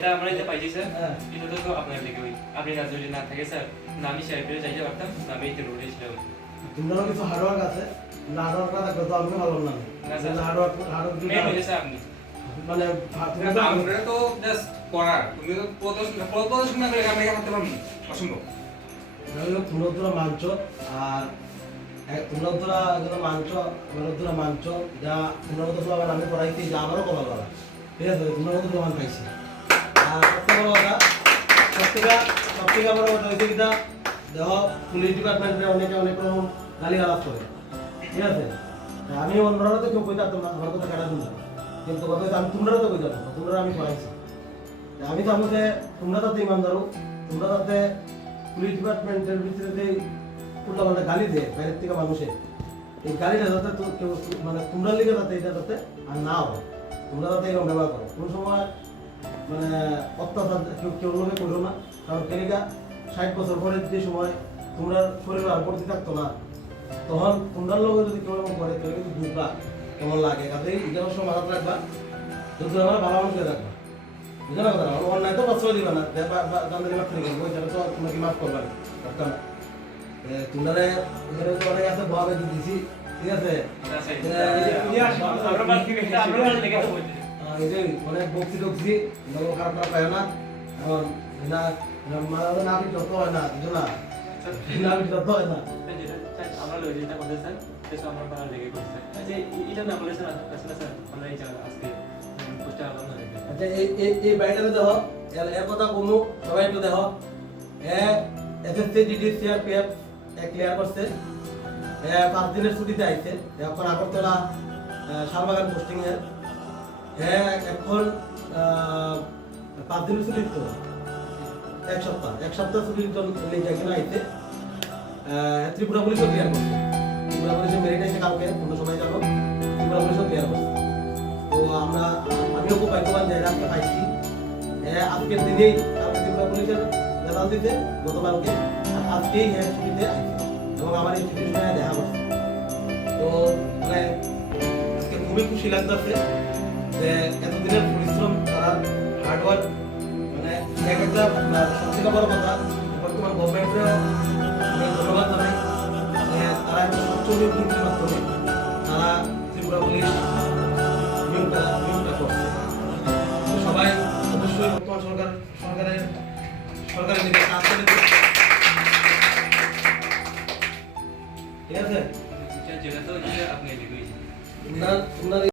এটা আমরা যে পাইছি স্যার এটা তো আপনার লেগে ওই আপনি না যদি না থাকে স্যার না আমি শেয়ার করে যাইতে পারতাম না আমি এতে রোডে ছিলাম তোমরা কিছু হার্ডওয়ার্ক আছে না হার্ডওয়ার্কটা দেখো তো আমি ভালো না হার্ডওয়ার্ক মেন হয়েছে স্যার আপনি মানে আমরা তো জাস্ট করার তুমি তো প্রদর্শন করে আমরা হাতে পারবো অসম্ভব তোমরা মানছ আর তোমরা মানছ যা তোমরা আমি করাইছি যা আমারও করা করা ঠিক আছে তোমরা তো প্রমাণ পাইছি আর সবথেকে বড় কথা সবথেকে বড় কথা হয়েছে কিনা দেখো পুলিশ ডিপার্টমেন্টে অনেকে অনেক রকম গালি গালাজ করে ঠিক আছে আমি অন্যরা তো কেউ কইতে পারতাম না আমার কথা কাটা দিন কিন্তু কথা হচ্ছে আমি তোমরা তো কইতে পারতাম তোমরা আমি করাইছি আমি চাবো যে তোমরা তাতে ইমানদারও তোমরা তাতে পুলিশ ডিপার্টমেন্টের ভিতরে যে উল্টাপাল্টা গালি দেয় বাইরের থেকে মানুষে এই গালিটা যাতে কেউ মানে তোমরা লিখে যাতে এটা যাতে আর না হয় তোমরা যাতে এরকম ব্যবহার করো কোন সময় মানে অত্যাচার কেউ লোকে করো না কারণ কেলিকা 60 বছর পরে যে সময় তোমরা শরীর আর ভর্তি থাকতো না তখন তোমরা লোকে যদি কেউ এরকম করে তাহলে কিন্তু বুঝবা কেমন লাগে কাজে এটা অবশ্য মাথাত রাখবা যদি আমরা ভালো মানুষকে রাখবা বুঝে না কথা অন্যায় তো প্রশ্রয় দিবা না জানতে মাত্র ওইটা তো তোমাকে মাফ করবা দরকার না তোমরা অনেক আছে ভাবে দিছি ঠিক আছে অনেক বক্তি টক্সি খারাপ খারাপ পায় না এখন না যত হয় না বুঝো না যত হয় না আমরা যেটা করতে স্যার সেটা আমরা পাড়া লেগে করতে আচ্ছা এটা না বলে স্যার আসলে স্যার আমরা এই জায়গা আজকে পোস্টার আলাদা না আচ্ছা এই বাইটাতে দেখো এর কথা কমু সবাই একটু দেখো এসএসসি ডিডি সিআরপিএফ ক্লিয়ার করছে 5 দিনের ছুটিতে আইছে এখন আগরতলা শালবাগান পোস্টিং এর এখন 5 দিনের ছুটি তো এক সপ্তাহ ছুটির জন্য লেগে কিনা আইছে ত্রিপুরা পুলিশও ক্লিয়ার করছে ত্রিপুরা পুলিশের মেরিট এসে কালকে তোমরা সবাই জানো ত্রিপুরা পুলিশও ক্লিয়ার করছে তো আমিও খুব ভাগ্যবান যে রাস্তা পাইছি আজকের দিনেই ত্রিপুরা পুলিশের রেজাল্ট দিতে গতকালকে আজকেই ছুটিতে আইছে এবং আমার ইনস্টিটিউশনে দেখা করছে তো মানে আজকে খুবই খুশি লাগতেছে যে এতদিনের পরিশ্রম তারা হার্ডওয়ার্ক মানে একটা সবথেকে বড় কথা বর্তমান গভর্নমেন্টের ধন্যবাদ জানাই তারা একটা স্বচ্ছ নিয়োগের মাধ্যমে তারা ত্রিপুরা পুলিশ নিয়োগটা করছে সবাই অবশ্যই বর্তমান সরকারের দিকে কাজ করে ঠিক আছে যেটা তো আপনি লেগে তোমরা